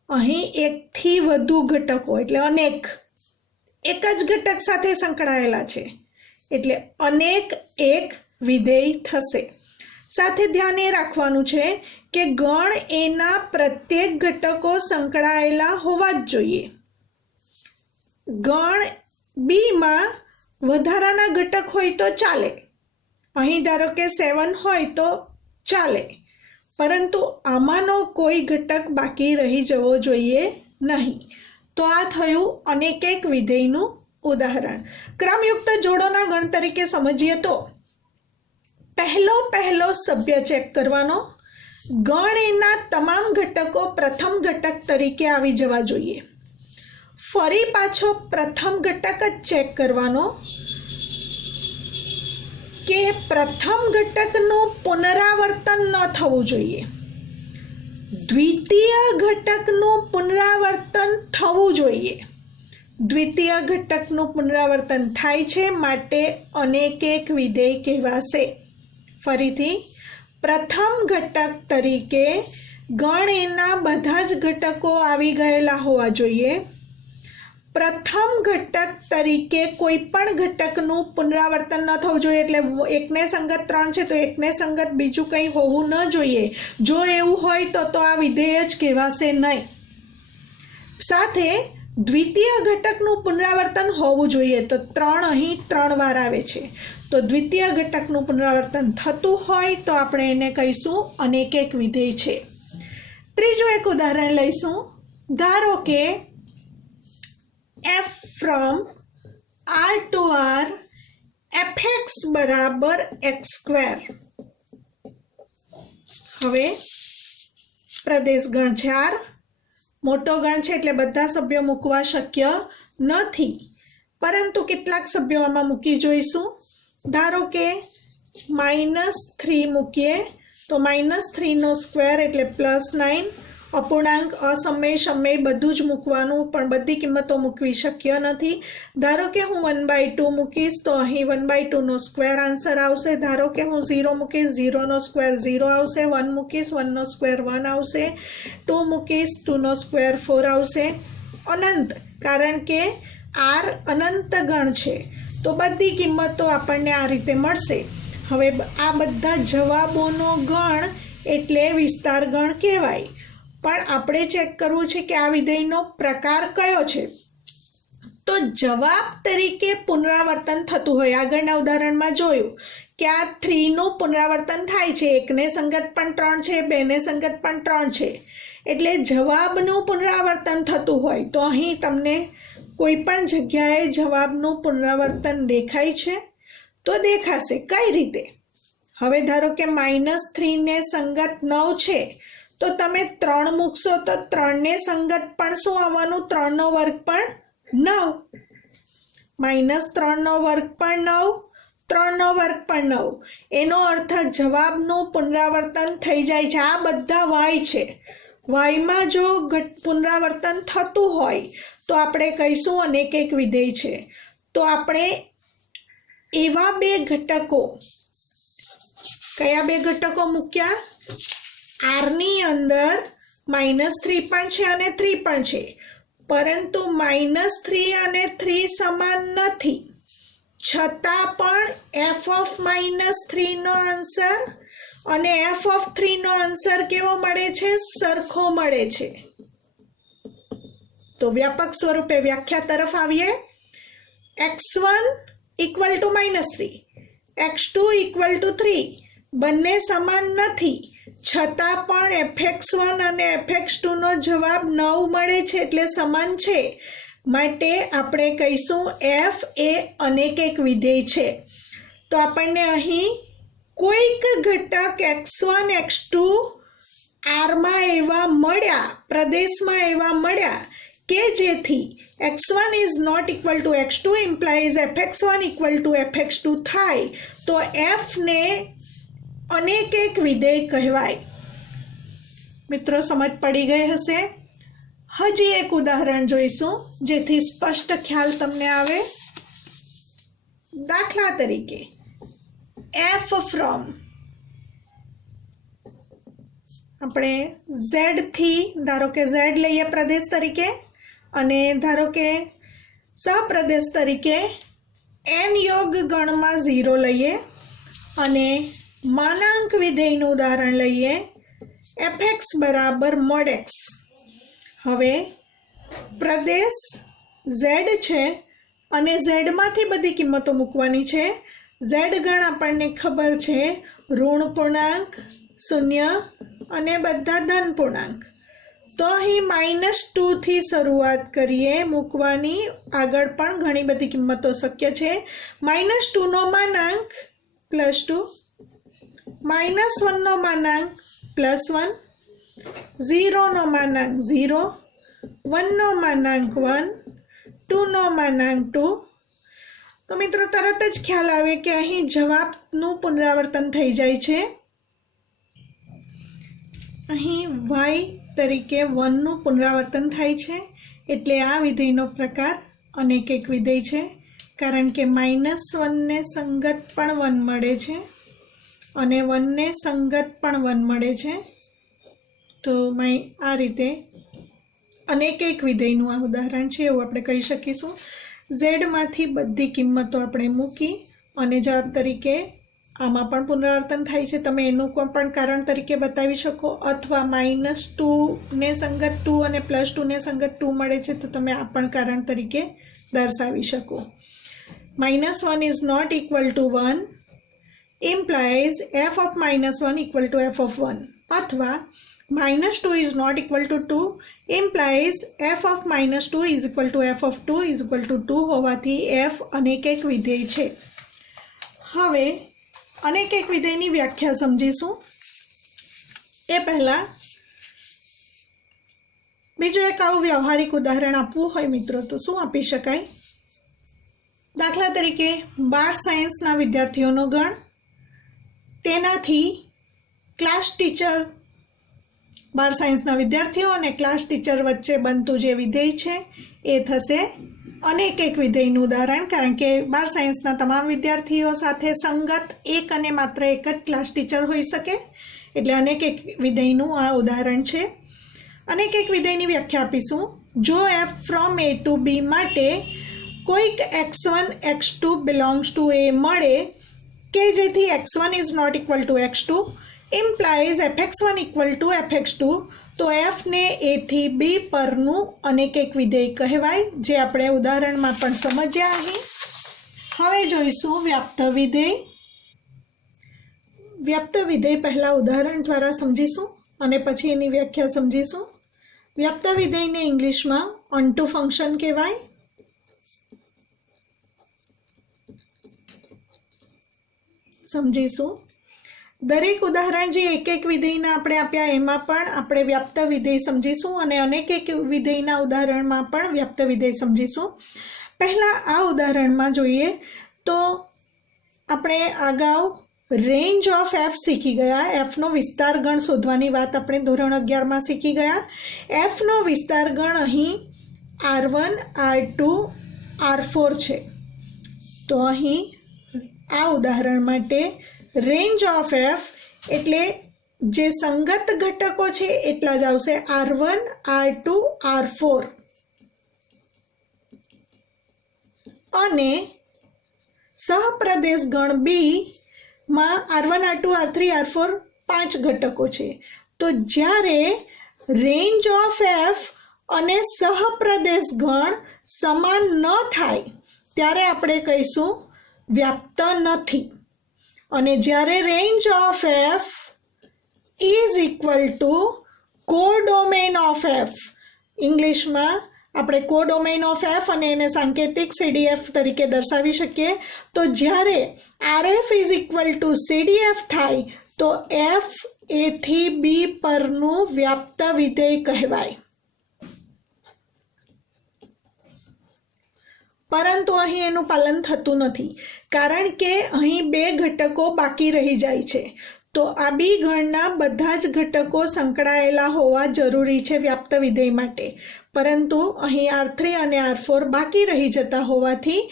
અહીં 1 થી વધુ ઘટકો એટલે અનેક એક જ ઘટક સાથે સંકળાયેલા છે એટલે અનેક એક વિધેય થશે। સાથે ધ્યાન એ રાખવાનું છે કે ગણ એના પ્રત્યેક ઘટકો સંકળાયેલા હોવા જ જોઈએ। ગણ બી માં વધારાના ઘટક હોય તો ચાલે, અહીં ધારો કે 7 હોય તો ચાલે, પરંતુ આમાંનો કોઈ ઘટક બાકી રહી જવો જોઈએ નહીં. તો આ થયું અનેકેક વિધેયનું ઉદાહરણ. ક્રમયુક્ત જોડોના ગણ તરીકે સમજીએ તો પહેલો સભ્ય ચેક કરવાનો, ગણ એના તમામ ઘટકો પ્રથમ ઘટક તરીકે આવી જવા જોઈએ. ફરી પાછો પ્રથમ ઘટક જ ચેક કરવાનો કે પ્રથમ ઘટકનું પુનરાવર્તન ન થવું જોઈએ. દ્વિતીય ઘટકનું પુનરાવર્તન થવું જોઈએ. દ્વિતીય ઘટકનું પુનરાવર્તન થાય છે માટે અનેકેક વિધેય કહેવાશે. ફરીથી પ્રથમ ઘટક તરીકે ગણ એના બધા જ ઘટકો આવી ગયેલા હોવા જોઈએ. પ્રથમ ઘટક તરીકે કોઈ પણ ઘટકનું પુનરાવર્તન ન થવું જોઈએ. એટલે એકને સંગત 3 છે તો એકને સંગત બીજું કંઈ હોવું ન જોઈએ. જો એવું હોય તો આ વિધેય જ કહેવાશે નહીં. સાથે દ્વિતીય ઘટકનું પુનરાવર્તન હોવું જોઈએ. તો 3 અહીં 3 વાર આવે છે. તો દ્વિતીય ઘટકનું પુનરાવર્તન થતું હોય તો આપણે એને કહીશું અનેકેક વિધેય છે. ત્રીજું એક ઉદાહરણ લઈશું. ધારો કે f from r to r fx બરાબર x સ્ક્વેર. હવે પ્રદેશ ગણ છે r, મોટો ગણ છે એટલે બધા સભ્યો મૂકવા શક્ય નથી, પરંતુ કેટલાક સભ્યો આમાં મૂકી જોઈશું. ધારો કે -3 મૂકીએ તો -3 નો સ્ક્વેર એટલે +9. અપૂર્ણાંક, અસમય, સમય બધું જ મૂકવાનું, પણ બધી કિંમતો મૂકવી શક્ય નથી. ધારો કે હું 1/2 મૂકીશ તો અહીં 1/2 નો સ્ક્વેર આન્સર આવશે. ધારો કે હું 0 મૂકીશ, 0 નો સ્ક્વેર 0 આવશે. 1 મૂકીશ, 1 નો સ્ક્વેર 1 આવશે. 2 મૂકીશ, 2 નો સ્ક્વેર 4 આવશે. અનંત, કારણ કે r અનંત ગણ છે તો બધી કિંમતો આપણને આ રીતે મળશે. હવે આ બધા જવાબોનો ગણ એટલે વિસ્તાર ગણ કહેવાય. પણ આપણે ચેક કરવું છે કે આ વિધેયનો પ્રકાર કયો છે. તો જવાબ તરીકે પુનરાવર્તન થતું હોય, આગળના ઉદાહરણમાં જોયું કે આ 3 નું પુનરાવર્તન થાય છે. એકને સંગત પણ 3 છે, બેને સંગત પણ 3 છે, એટલે જવાબનું પુનરાવર્તન થતું હોય. તો અહીં તમને કોઈ પણ જગ્યાએ જવાબનું પુનરાવર્તન દેખાય છે તો દેખાશે. કઈ રીતે? હવે ધારો કે -3 ને સંગત 9 છે તો તમે 3 મૂકશો તો 3 ને સંગત પણ શું આવવાનું? 3 નો વર્ગ પણ 9. -3 નો વર્ગ પણ 9, 3 નો વર્ગ પણ 9. એનો અર્થ જવાબનું પુનરાવર્તન થઈ જાય છે. આ બધા y છે. yમાં જો પુનરાવર્તન થતું હોય તો આપણે કહીશું અનેકેક વિધેય છે. તો આપણે એવા બે ઘટકો, કયા બે ઘટકો મૂક્યા? r ની અંદર -3 પણ છે અને 3 પણ છે, પરંતુ -3 અને 3 સમાન નથી, છતાં પણ f(-3) નો આન્સર અને f(3) નો આન્સર કેવો મળે છે? સરખો મળે છે. તો વ્યાપક સ્વરૂપે વ્યાખ્યા તરફ આવીએ. x1 = -3, x2 = 3 બંને સમાન નથી, છતાં પણ fx1 અને fx2 નો જવાબ 9 મળે છે, એટલે સમાન છે. માટે આપણે કહીશું f એ અનેકેક વિધેય છે. તો આપણને અહીં કોઈક ઘટક x1 x2 r માં એવા મળ્યા, પ્રદેશમાં એવા મળ્યા કે જેથી x1 is not equal to x2 implies fx1 equal to fx2 થાય તો f ને અનેકેક વિધેય કહેવાય. મિત્રો સમજ પડી ગઈ હશે. હજી એક ઉદાહરણ જોઈશું જેથી સ્પષ્ટ ખ્યાલ તમને આવે. દાખલા તરીકે f from આપણે z થી, ધારો કે z લઈએ પ્રદેશ તરીકે, અને ધારો કે સહપ્રદેશ તરીકે n યોગ ગણમાં 0 લઈએ અને માનાંક વિધેયનું ઉદાહરણ લઈએ fx બરાબર mod x. હવે પ્રદેશ z છે અને z માંથી બધી કિંમતો મૂકવાની છે. z ગણ આપણને ખબર છે ઋણ પૂર્ણાંક, શૂન્ય, અને બધા ધન પૂર્ણાંક। તો અહીં -2 થી શરૂઆત કરીએ મૂકવાની। આગળ પણ ઘણી બધી કિંમતો શક્ય છે। -2 નો માનાંક +2, -1 નો માનાંક +1, 0 નો માનાંક 0, 1 નો માનાંક 1, 2 નો માનાંક 2। તો મિત્રો તરત જ ખ્યાલ આવે કે અહીં જવાબનું પુનરાવર્તન થઈ જાય છે। અહીં y તરીકે 1 નું પુનરાવર્તન થાય છે, એટલે આ વિધેયનો પ્રકાર અનેક એક વિધેય છે, કારણ કે -1 ને સંગત પણ 1 મળે છે અને 1 ને સંગત પણ 1 મળે છે। તો આ રીતે અનેક એક વિધેયનું આ ઉદાહરણ છે એવું આપણે કહી શકીશું। z માંથી બધી કિંમતો આપણે મૂકી અને જવાબ તરીકે આમાં પણ પુનરાવર્તન થાય છે। તમે એનું કોઈ પણ કારણ તરીકે બતાવી શકો, અથવા -2 ને સંગત 2 અને +2 ને સંગત 2 મળે છે તો તમે આ પણ કારણ તરીકે દર્શાવી શકો। -1 is not equal to 1 implies f of -1 equal to f of 1, અથવા -2 is not equal to 2 implies f of -2 is equal to f of 2 is equal to 2 હોવાથી f અનેક એક વિધેય છે। હવે અનેક એક વિધેયની વ્યાખ્યા સમજીશું। એ પહેલા બીજું એક આવું વ્યવહારિક ઉદાહરણ આપવું હોય મિત્રો તો શું આપી શકાય? દાખલા તરીકે 12 સાયન્સના વિદ્યાર્થીઓનો ગણ, તેનાથી ક્લાસ ટીચર, 12 સાયન્સના વિદ્યાર્થીઓ અને ક્લાસ ટીચર વચ્ચે બનતું જે વિધેય છે એ થશે અનેક એક વિધેયનું ઉદાહરણ, કારણ કે 12 સાયન્સના તમામ વિદ્યાર્થીઓ સાથે સંગત એક અને માત્ર એક જ ક્લાસ ટીચર હોઈ શકે, એટલે અનેક એક વિધેયનું આ ઉદાહરણ છે। અનેક એક વિધેયની વ્યાખ્યા આપીશું। જો f from a to b માટે કોઈક x1 x2 belongs to a મળે કે જેથી x1 is not equal to x2 implies fx1 equal to fx2, તો f ને a થી b પરનું અનેક એક વિધેય કહેવાય, જે આપણે ઉદાહરણમાં પણ સમજ્યા। અહીં હવે જોઈશું વ્યાપ્ત વિધેય। વ્યાપ્ત વિધેય પહેલા ઉદાહરણ દ્વારા સમજીશું અને પછી એની વ્યાખ્યા સમજીશું। વ્યાપ્ત વિધેયને ઇંગ્લિશમાં onto ફંક્શન કહેવાય। સમજીશું। દરેક ઉદાહરણ જે એક એક વિધેયના આપણે આપ્યા એમાં પણ આપણે વ્યાપ્ત વિધેય સમજીશું અને અનેક એક વિધેયના ઉદાહરણમાં પણ વ્યાપ્ત વિધેય સમજીશું। પહેલા આ ઉદાહરણમાં જોઈએ તો આપણે અગાઉ રેન્જ ઓફ એફ શીખી ગયા। એફનો વિસ્તાર ગણ શોધવાની વાત આપણે ધોરણ 11માં શીખી ગયા। એફનો વિસ્તાર ગણ અહીં R1, R2, R4 છે। તો અહીં આ ઉદાહરણ માટે રેન્જ ઓફ એફ એટલે જે સંગત ઘટકો છે એટલા જ આવશે, R1, R2, R4, અને સહપ્રદેશ ગણ બી માં R1, R2, R3, R4 5 ઘટકો છે। તો જ્યારે રેન્જ ઓફ એફ અને સહપ્રદેશ ગણ સમાન ન થાય ત્યારે આપણે કહીશું વ્યાપ્ત નથી, અને જ્યારે range of f is equal to codomain of f, ઇંગ્લિશમાં આપણે કોડોમેન ઓફ એફ અને એને સાંકેતિક CDF તરીકે દર્શાવી શકીએ। તો જ્યારે RF is equal two CDF થાય તો એફ એ થી બી પરનું વ્યાપ્ત વિધેય કહેવાય। પરંતુ અહીં એનું પાલન થતું નથી, કારણ કે અહીં બે ઘટકો બાકી રહી જાય છે। તો આ બી ગણના બધા જ ઘટકો સંકળાયેલા હોવા જરૂરી છે વ્યાપ્ત વિધેય માટે, પરંતુ અહીં R3 અને R4 બાકી રહી જતા હોવાથી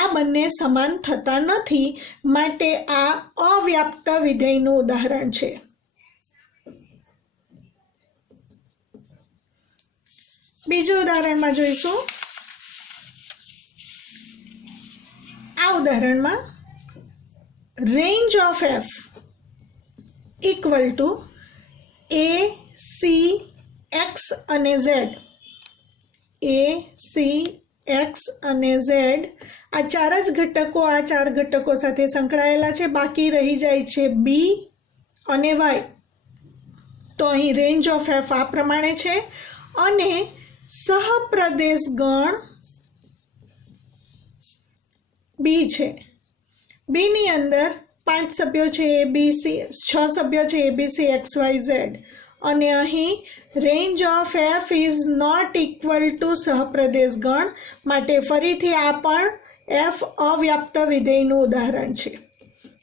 આ બંને સમાન થતા નથી, માટે આ અવ્યાપ્ત વિધેયનું ઉદાહરણ છે। બીજું ઉદાહરણમાં જોઈશું। આ ઉદાહરણમાં range of f equal two A C x અને ઝેડ, એ સી એક્સ અને ઝેડ આ ચાર જ ઘટકો આ ચાર ઘટકો સાથે સંકળાયેલા છે, બાકી રહી જાય છે બી અને વાય। તો અહીં રેન્જ ઓફ એફ આ પ્રમાણે છે અને સહપ્રદેશ ગણ બી છે. બીની અંદર 5 સભ્યો છે એબીસી, 6 સભ્યો છે એબીસી એક્સ વાય ઝેડ અને અહીં range of f is not equal to સહપ્રદેશ ગણ માટે ફરીથી આ પણ એફ અવ્યાપ્ત વિધેયનું ઉદાહરણ છે,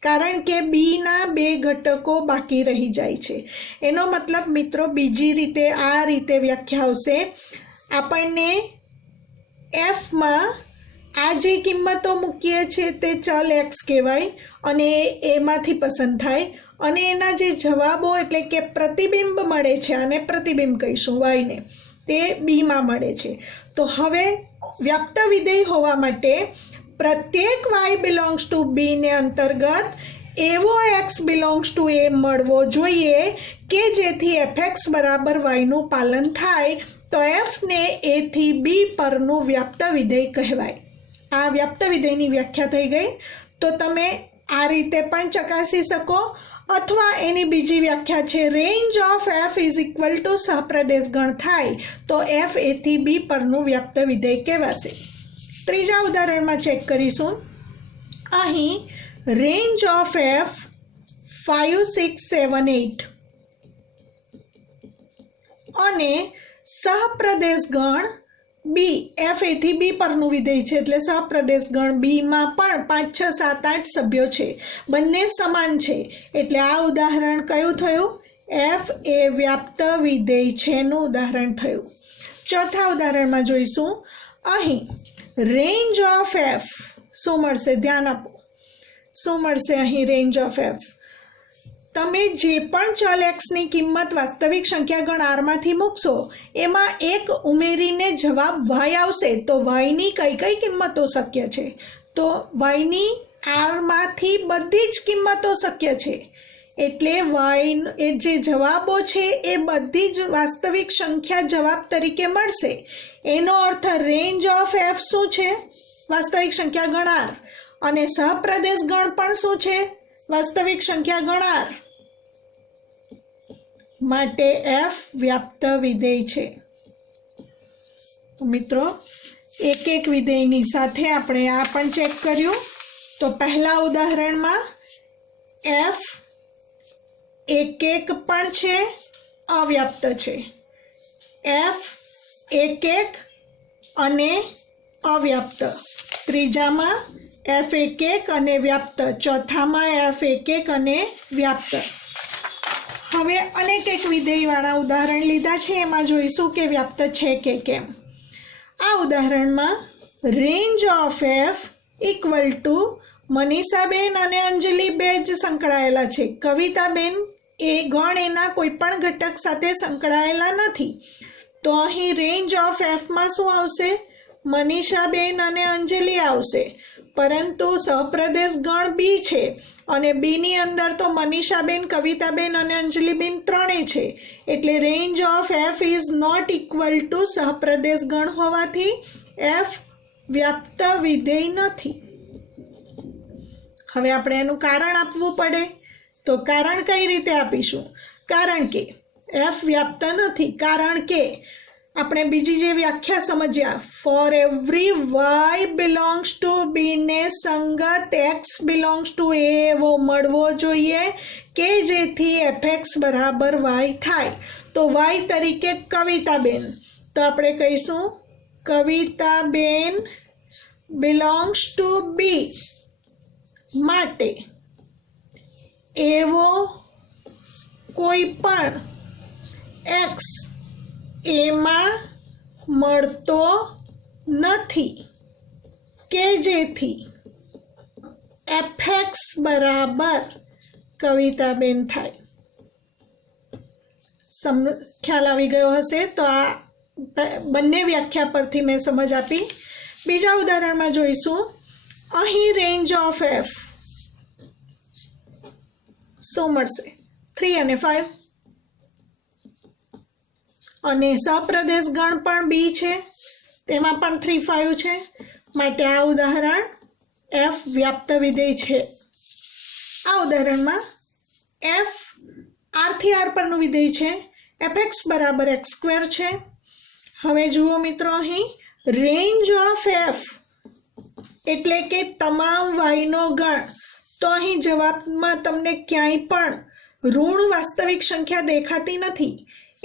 કારણ કે બીના 2 ઘટકો બાકી રહી જાય છે. એનો મતલબ મિત્રો બીજી રીતે આ રીતે વ્યાખ્યા આવશે. આપણને એફમાં આ જે કિંમતો મૂકીએ છીએ તે ચલ એક્સ કહેવાય અને એમાંથી પસંદ થાય અને એના જે જવાબો એટલે કે પ્રતિબિંબ મળે છે, આને પ્રતિબિંબ કહીશું વાયને, તે બીમાં મળે છે. તો હવે વ્યાપ્ત વિધેય હોવા માટે પ્રત્યેક વાય બિલોંગ્સ ટુ બી ને અંતર્ગત એવો એક્સ બિલોંગ્સ ટુ એ મળવો જોઈએ કે જેથી એફએક્સ બરાબર વાયનું પાલન થાય. તો એફને એ થી બી પરનું વ્યાપ્ત વિધેય કહેવાય. આ વ્યાપ્ત વિધેયની વ્યાખ્યા થઈ ગઈ. તો તમે આ રીતે પણ ચકાસી શકો અથવા એની બીજી વ્યાખ્યા છે range of f is equal to સહપ્રદેશ ગણ થાય તો એફ એ થી બી પરનું વ્યાપ્ત વિધેય કહેવાશે. ત્રીજા ઉદાહરણમાં ચેક કરીશું. અહીં રેન્જ ઓફ એફ 5, 6, 7, 8 અને સહપ્રદેશ ગણ બી એફ એ થી બી પરનું વિધેય છે એટલે સહપ્રદેશ ગણ બીમાં પણ 5, 6, 7, 8 સભ્યો છે, બંને સમાન છે એટલે આ ઉદાહરણ કયું થયું? એફ એ વ્યાપ્ત વિધેય છે નું ઉદાહરણ થયું. ચોથા ઉદાહરણમાં જોઈશું. અહીં રેન્જ ઓફ એફ શું મળશે? ધ્યાન આપો. શું મળશે અહીં રેન્જ ઓફ એફ? તમે જે પણ ચલ એક્સની કિંમત વાસ્તવિક સંખ્યા ગણ આરમાંથી મૂકશો એમાં એક ઉમેરીને જવાબ વાય આવશે. તો વાયની કઈ કઈ કિંમતો શક્ય છે? તો વાયની આરમાંથી બધી જ કિંમતો શક્ય છે એટલે વાય એ જે જવાબો છે એ બધી જ વાસ્તવિક સંખ્યા જવાબ તરીકે મળશે. એનો અર્થ રેન્જ ઓફ એફ શું છે? વાસ્તવિક સંખ્યા ગણ આર અને સહપ્રદેશ ગણ પણ શું છે? વાસ્તવિક સંખ્યા ગણ આર માટે એફ વ્યાપ્ત વિધેય છે. તો મિત્રો એક એક વિધેયની સાથે આપણે આ પણ ચેક કર્યું. તો પહેલા ઉદાહરણમાં એફ એક એક પણ છે, અવ્યાપ્ત છે. એફ એક એક અને અવ્યાપ્ત. ત્રીજામાં એફ એક એક અને વ્યાપ્ત. ચોથામાં એફ એક એક અને વ્યાપ્ત. હવે અનેક એક વિધેયવાળા ઉદાહરણ લીધા છે, એમાં જોઈશું કે વ્યાપ્ત છે કે કેમ. આ ઉદાહરણમાં range of f equal to મનીષાબેન અને અંજલિ બે જ સંકળાયેલા છે. કવિતાબેન એ ગણ એના કોઈ પણ ઘટક સાથે સંકળાયેલા નથી. તો અહીં રેન્જ ઓફ એફમાં શું આવશે? મનીષાબેન અને અંજલિ આવશે. પરંતુ સહપ્રદેશ ગણ બી છે અને બીની અંદર તો મનીષાબેન, કવિતાબેન અને અંજલિબેન ત્રણેય છે એટલે range of f is not equal to સહપ્રદેશ ગણ હોવાથી એફ વ્યાપ્ત વિધેય નથી. હવે આપણે એનું કારણ આપવું પડે. તો કારણ કઈ રીતે આપીશું? કારણ કે એફ વ્યાપ્ત નથી, કારણ કે આપણે બીજી જે વ્યાખ્યા સમજ્યા, for every y belongs to B ને સંગત એક્સ બિલોંગ્સ ટુ એ એવો મળવો જોઈએ કે જેથી એફએક્સ બરાબર વાય થાય. તો વાય તરીકે કવિતાબેન, તો આપણે કહીશું કવિતાબેન બિલોંગ્સ ટુ બી માટે એવો કોઈ પણ એક્સ એમાં મળતો નથી કે જેથી એફએક્સ બરાબર કવિતાબેન થાય. ખ્યાલ આવી ગયો હશે. તો આ બંને વ્યાખ્યા પરથી મેં સમજ આપી. બીજા ઉદાહરણમાં જોઈશું. અહીં રેન્જ ઓફ એફ શું મળશે? 3 અને 5 અને સહપ્રદેશ ગણ પણ બી છે, તેમાં પણ 3, 5 છે માટે આ ઉદાહરણ એફ વ્યાપ્ત વિધેય છે. આ ઉદાહરણમાં એફ આર થી આર પરનું વિધેય છે fx બરાબર x સ્ક્વેર છે. હવે જુઓ મિત્રો, અહીં રેન્જ ઓફ f એટલે કે તમામ y નો ગણ. તો અહીં જવાબમાં તમને ક્યાંય પણ ઋણ વાસ્તવિક સંખ્યા દેખાતી નથી.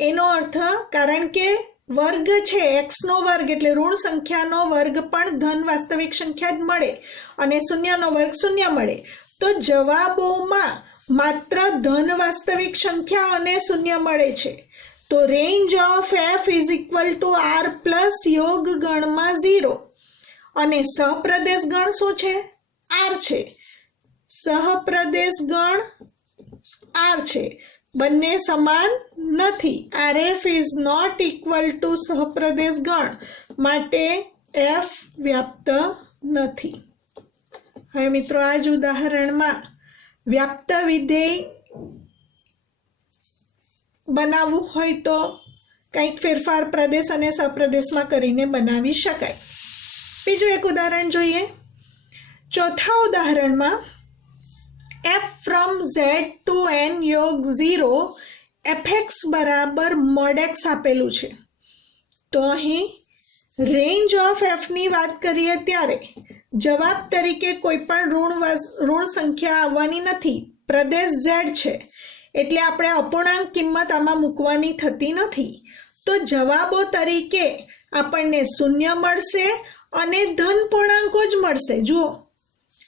એનો અર્થ, કારણ કે વર્ગ છે x નો વર્ગ એટલે ઋણ સંખ્યાનો વર્ગ પણ ધન વાસ્તવિક સંખ્યા જ મળે અને શૂન્યનો વર્ગ શૂન્ય મળે. તો જવાબોમાં માત્ર ધન વાસ્તવિક સંખ્યા અને શૂન્ય મળે છે. તો range of f is equal two r plus યોગ ગણમાં 0 અને સહપ્રદેશ ગણ શું છે? r છે. સહપ્રદેશ ગણ r છે. બંને સમાન નથી. rf is not equal to સહપ્રદેશ ગણ, માટે f વ્યાપ્ત નથી. હવે મિત્રો, આ જ ઉદાહરણમાં વ્યાપ્ત વિધેય બનાવવું હોય તો કંઈક ફેરફાર પ્રદેશ અને સપ્રદેશમાં કરીને બનાવી શકાય. બીજું એક ઉદાહરણ જોઈએ. ચોથા ઉદાહરણમાં f from z to n યોગ 0 fx બરાબર mod x આપેલું છે. તો અહીં રેન્જ ઓફ f ની વાત કરીએ ત્યારે જવાબ તરીકે કોઈ પણ ઋણ સંખ્યા આવવાની નથી. પ્રદેશ z છે એટલે આપણે અપૂર્ણાંક કિંમત આમાં મૂકવાની થતી નથી. તો જવાબો તરીકે આપણને શૂન્ય મળશે અને ધન પૂર્ણાંકો જ મળશે. જુઓ,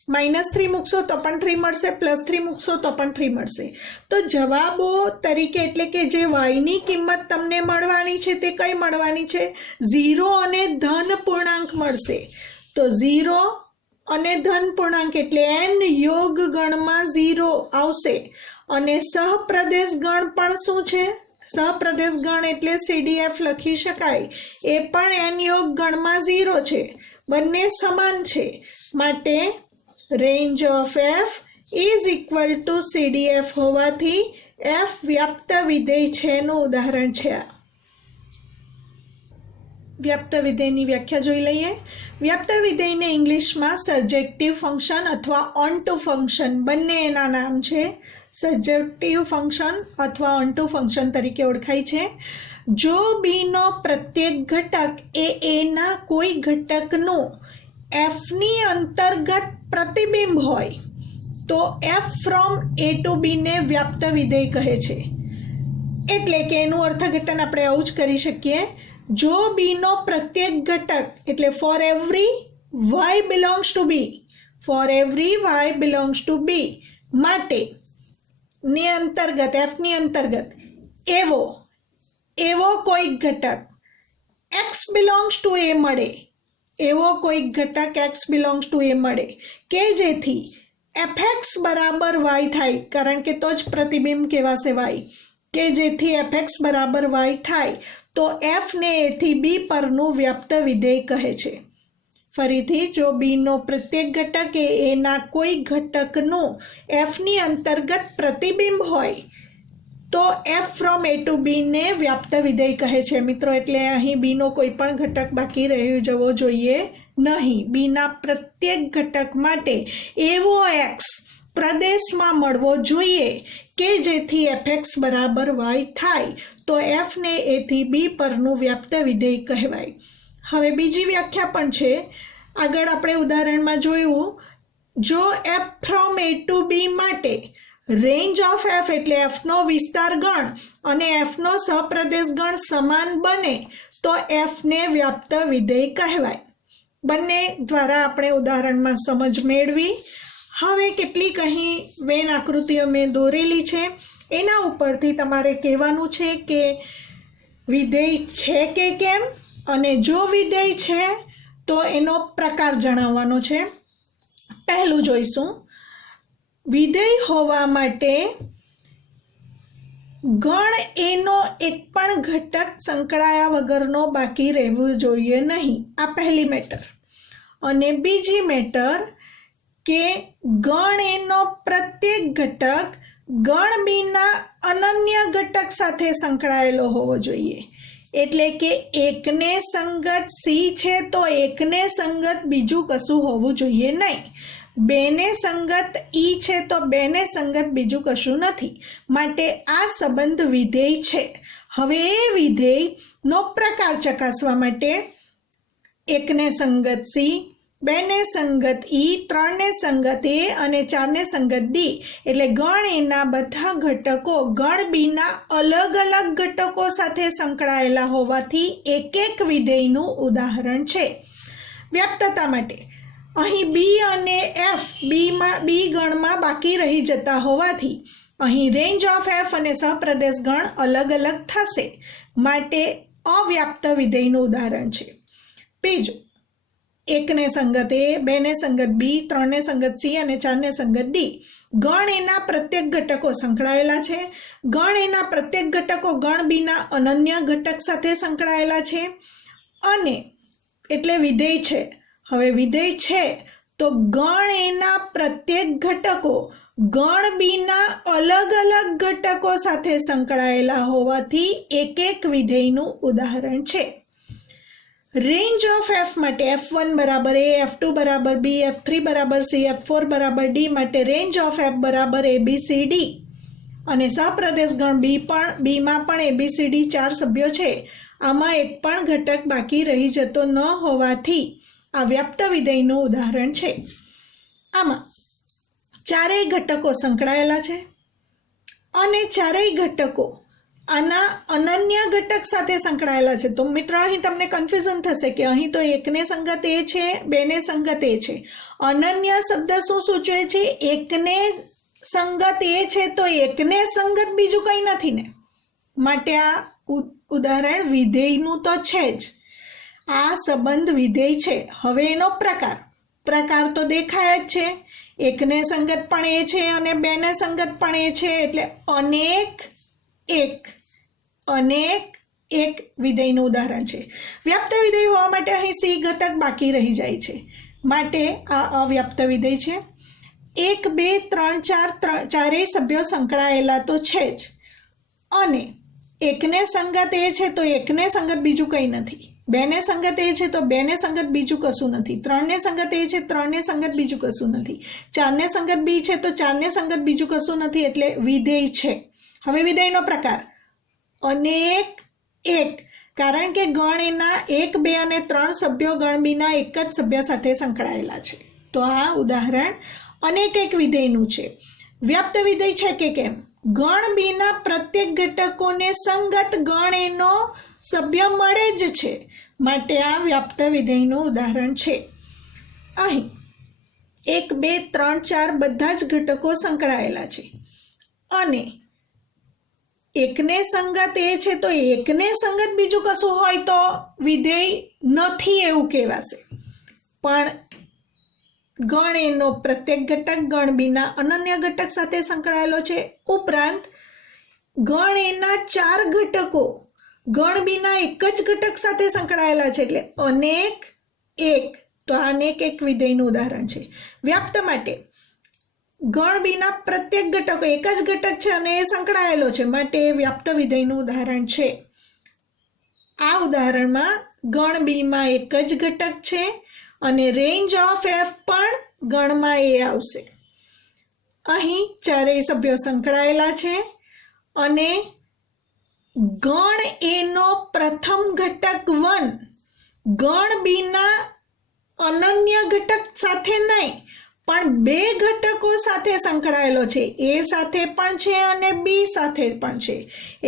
-3 મૂકશો તો પણ 3 મળશે, +3 મૂકશો તો પણ 3 મળશે. તો જવાબો તરીકે એટલે કે જે y ની કિંમત તમને મળવાની છે તે કઈ મળવાની છે? 0 અને ધન પૂર્ણાંક મળશે. તો 0 અને ધન પૂર્ણાંક એટલે n યોગ ગણમાં 0 આવશે. અને સહપ્રદેશ ગણ પણ શું છે? સહપ્રદેશ ગણ એટલે CDF લખી શકાય. એ પણ n યોગ ગણમાં 0 છે. બંને સમાન છે, માટે range of f is equal two CDF હોવાથી f વ્યાપ્ત વિધેય છે નું ઉદાહરણ છે. આ વ્યાપ્ત વિધેયની વ્યાખ્યા જોઈ લઈએ. વ્યાપ્ત વિધેયને ઇંગ્લિશમાં સર્જેક્ટિવ ફંક્શન અથવા ઓનટુ ફંક્શન બંને એના નામ છે. સર્જેક્ટિવ ફંક્શન અથવા ઓનટુ ફંક્શન તરીકે ઓળખાય છે. જો b નો પ્રત્યેક ઘટક એ a ના કોઈ ઘટકનું f ની અંતર્ગત પ્રતિબિંબ હોય તો f from a to b ને વ્યાપ્ત વિધેય કહે છે. એટલે કે એનું અર્થઘટન આપણે આવું જ કરી શકીએ. જો b નો પ્રત્યેક ઘટક એટલે for every y belongs to b, for every y belongs to b માટે ની અંતર્ગત f ની અંતર્ગત એવો કોઈક ઘટક x બિલોંગ્સ ટુ a મળે, એવો કોઈક ઘટક x બિલોંગ્સ ટુ a મળે કે જેથી fx બરાબર y થાય, કારણ કે તો જ પ્રતિબિંબ કહેવાશે y, કે જેથી fx બરાબર y થાય તો f ને a થી b પરનું વ્યાપ્ત વિધેય કહે છે. ફરીથી, જો b નો પ્રત્યેક ઘટક એ a ના કોઈ ઘટકનું f ની અંતર્ગત પ્રતિબિંબ હોય તો f from a to b ને વ્યાપ્ત વિધેય કહે છે. મિત્રો, એટલે અહીં b નો કોઈ પણ ઘટક બાકી રહી જવો જોઈએ નહીં. b ના પ્રત્યેક ઘટક માટે એવો x પ્રદેશમાં મળવો જોઈએ કે જેથી fx બરાબર y થાય તો f ને a થી b પરનું વ્યાપ્ત વિધેય કહેવાય. હવે બીજી વ્યાખ્યા પણ છે. આગળ આપણે ઉદાહરણમાં જોયું, જો f from a to b માટે રેન્જ ઓફ f એટલે f નો વિસ્તાર ગણ અને f નો સહપ્રદેશ ગણ સમાન બને તો f ને વ્યાપ્ત વિધેય કહેવાય. બંને દ્વારા આપણે ઉદાહરણમાં સમજ મેળવી. હવે કેટલીક અહીં વેન આકૃતિઓ મેં દોરેલી છે, એના ઉપરથી તમારે કહેવાનું છે કે વિધેય છે કે કેમ, અને જો વિધેય છે તો એનો પ્રકાર જણાવવાનો છે. પહેલું જોઈશું, વિધેય હોવા માટે ગણ એનો એક પણ ઘટક સંકળાયા વગરનો બાકી રહેવું જોઈએ નહીં. આ પહેલી મેટર. અને બીજી મેટર કે ગણ એનો પ્રત્યેક ઘટક ગણ બીના અનન્ય ઘટક સાથે સંકળાયેલો હોવો જોઈએ. એટલે કે એકને સંગત c છે તો એકને સંગત બીજું કશું હોવું જોઈએ નહીં. બેને સંગત ઈ છે તો બેને સંગત બીજું કશું નથી, માટે આ સંબંધ વિધેય છે. હવે એ વિધેયનો પ્રકાર ચકાસવા માટે એકને સંગત સી, બેને સંગત ઈ, ત્રણને સંગત એ અને ચારને સંગત ડી એટલે ગણ એના બધા ઘટકો ગણ બીના અલગ અલગ ઘટકો સાથે સંકળાયેલા હોવાથી એક એક વિધેયનું ઉદાહરણ છે. વ્યાપ્તતા માટે અહીં બી અને એફ બી ગણમાં બાકી રહી જતા હોવાથી અહીં રેન્જ ઓફ એફ અને સહપ્રદેશ ગણ અલગ અલગ થશે, માટે અવ્યાપ્ત વિધેયનું ઉદાહરણ છે. બીજું, એકને સંગત એ, બેને સંગત બી, ત્રણને સંગત સી અને ચારને સંગત ડી. ગણ એના પ્રત્યેક ઘટકો સંકળાયેલા છે. ગણ એના પ્રત્યેક ઘટકો ગણ બીના અનન્ય ઘટક સાથે સંકળાયેલા છે અને એટલે વિધેય છે. હવે વિધેય છે તો ગણ એના પ્રત્યેક ઘટકો ગણ બીના અલગ અલગ ઘટકો સાથે સંકળાયેલા હોવાથી એક એક વિધેયનું ઉદાહરણ છે. રેન્જ ઓફ એફ માટે F1 બરાબર એ, F2 બરાબર બી, F3 બરાબર સી, F4 બરાબર ડી માટે રેન્જ ઓફ એફ બરાબર ABCD અને સહપ્રદેશ ગણ બીમાં પણ ABCD 4 સભ્યો છે. આમાં એક પણ ઘટક બાકી રહી જતો ન હોવાથી આ વ્યાપ્ત વિધેયનું ઉદાહરણ છે. આમાં ચારેય ઘટકો સંકળાયેલા છે અને ચારેય ઘટકો આના અનન્ય ઘટક સાથે સંકળાયેલા છે. તો મિત્રો અહીં તમને કન્ફ્યુઝન થશે કે અહીં તો એકને સંગત એ છે, બેને સંગત એ છે. અનન્ય શબ્દ શું સૂચવે છે? એકને સંગત એ છે તો એકને સંગત બીજું કંઈ નથી ને, માટે આ ઉદાહરણ વિધેયનું તો છે જ. આ સંબંધ વિધેય છે. હવે એનો પ્રકાર તો દેખાય જ છે. એકને સંગત પણ એ છે અને બેને સંગત પણ એ છે એટલે અનેક એક વિધેયનું ઉદાહરણ છે. વ્યાપ્ત વિધેય હોવા માટે અહીં સી ઘટક બાકી રહી જાય છે, માટે આ અવ્યાપ્ત વિધેય છે. 1 2 3 4 ચારેય સભ્યો સંકળાયેલા તો છે જ અને એકને સંગત એ છે તો એકને સંગત બીજું કંઈ નથી. બેને સંગત એ છે તો બેને સંગત બીજું કશું નથી. ત્રણને સંગત એ છે, ત્રણને સંગત બીજું કશું નથી. ચારને સંગત બી છે તો ચારને સંગત બીજું કશું નથી એટલે વિધેય છે. હવે વિધેયનો પ્રકાર અનેક એક, કારણ કે ગણ એના 1 2 અને 3 સભ્યો ગણ બીના એક જ સભ્ય સાથે સંકળાયેલા છે. તો આ ઉદાહરણ અનેક એક વિધેયનું છે. વ્યાપ્ત વિધેય છે કે કેમ? ગણ બીના પ્રત્યેક ઘટકોને સંગત ગણ એનો સભ્ય મળે જ છે, માટે આ વ્યાપ્ત વિધેયનું ઉદાહરણ છે. અહીં 1 2 3 4 બધા જ ઘટકો સંકળાયેલા છે અને એકને સંગત એ છે તો એકને સંગત બીજું કશું હોય તો વિધેય નથી એવું કહેવાશે. પણ ગણ એનો પ્રત્યેક ઘટક ગણ બીના અનન્ય ઘટક સાથે સંકળાયેલો છે. ઉપરાંત ગણ એના 4 ઘટકો ગણ બીના એક જ ઘટક સાથે સંકળાયેલા છે એટલે અનેક એક. તો આ અનેક એક વિધેયનું ઉદાહરણ છે. વ્યાપ્ત માટે ગણ બીના પ્રત્યેક ઘટકો એક જ ઘટક છે અને એ સંકળાયેલો છે, માટે વ્યાપ્ત વિધેયનું ઉદાહરણ છે. આ ઉદાહરણમાં ગણ બીમાં એક જ ઘટક છે અને રેન્જ ઓફ એફ પણ ગણમાં એ આવશે. અહીં ચારેય સભ્યો સંકળાયેલા છે અને ગણ એનો પ્રથમ ઘટક 1 ગણ બીના અનન્ય ઘટક સાથે નહીં પણ 2 ઘટકો સાથે સંકળાયેલો છે. એ સાથે પણ છે અને બી સાથે પણ છે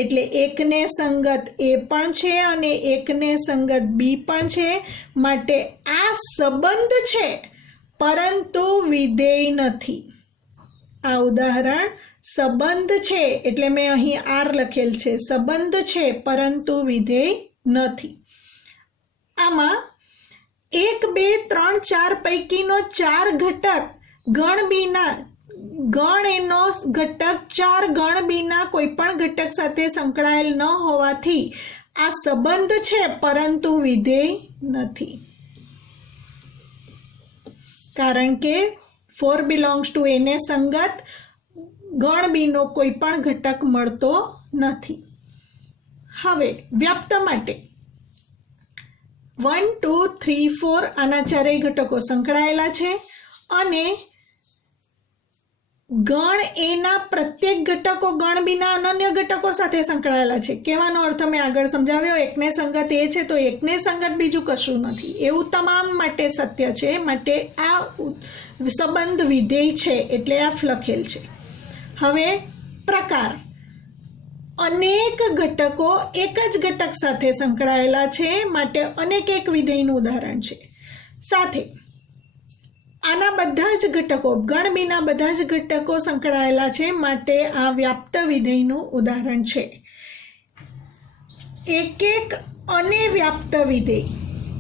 એટલે એકને સંગત એ પણ છે અને એકને સંગત બી પણ છે, માટે આ સંબંધ છે પરંતુ વિધેય નથી. આ ઉદાહરણ સંબંધ છે એટલે મેં અહીં આર લખેલ છે. સંબંધ છે પરંતુ વિધેય નથી. આમાં 1 2 3 4 પૈકીનો 4 ઘટક ગણ બીના ગણ એનો ઘટક 4 ગણ બીના કોઈ પણ ઘટક સાથે સંકળાયેલ ન હોવાથી આ સંબંધ છે પરંતુ વિધેય નથી. કારણ કે 4 બિલોંગ્સ ટુ એને સંગત ગણ બીનો કોઈ પણ ઘટક મળતો નથી. હવે વ્યાપ્ત માટે 1 2 3 4 આના ચારેય ઘટકો સંકળાયેલા છે અને ગણ એના પ્રત્યેક ઘટકો ગણ બીના અનન્ય ઘટકો સાથે સંકળાયેલા છે. કહેવાનો અર્થ મેં આગળ સમજાવ્યો, એકને સંગત એ છે તો એકને સંગત બીજું કશું નથી, એવું તમામ માટે સત્ય છે. માટે આ સંબંધ વિધેય છે એટલે આ લખેલ છે. હવે પ્રકાર, અનેક ઘટકો એક જ ઘટક સાથે સંકળાયેલા છે માટે અનેક એક વિધેયનું ઉદાહરણ છે. સાથે આના બધા જ ઘટકો ગણ બીના બધા જ ઘટકો સંકળાયેલા છે માટે આ વ્યાપ્ત વિધેયનું ઉદાહરણ છે. એક એક અને વ્યાપ્ત વિધેય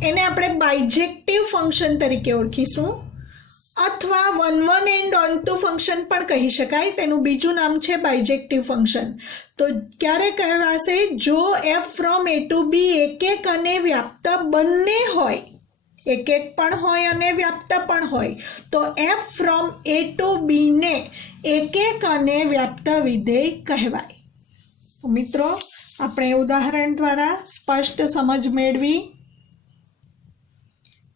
એને આપણે બાયજેક્ટિવ ફંક્શન તરીકે ઓળખીશું, અથવા one one and on two function પણ કહી શકાય. તેનું બીજું નામ છે બાયજેક્ટિવ ફંક્શન. તો ક્યારે કહેવાશે? જો એફ ફ્રોમ એ ટુ બી એક એક અને વ્યાપ્ત બંને હોય, એક એક પણ હોય અને વ્યાપ્ત પણ હોય, તો F from A two B ને એક એક અને વ્યાપ્ત વિધેય કહેવાય. મિત્રો, આપણે ઉદાહરણ દ્વારા સ્પષ્ટ સમજ મેળવી.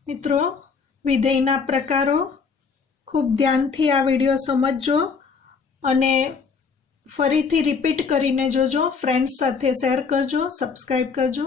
મિત્રો, વિધેયના પ્રકારો ખૂબ ધ્યાનથી આ વિડીયો સમજજો અને ફરીથી રિપીટ કરીને જોજો. ફ્રેન્ડ્સ સાથે શેર કરજો, સબસ્ક્રાઈબ કરજો.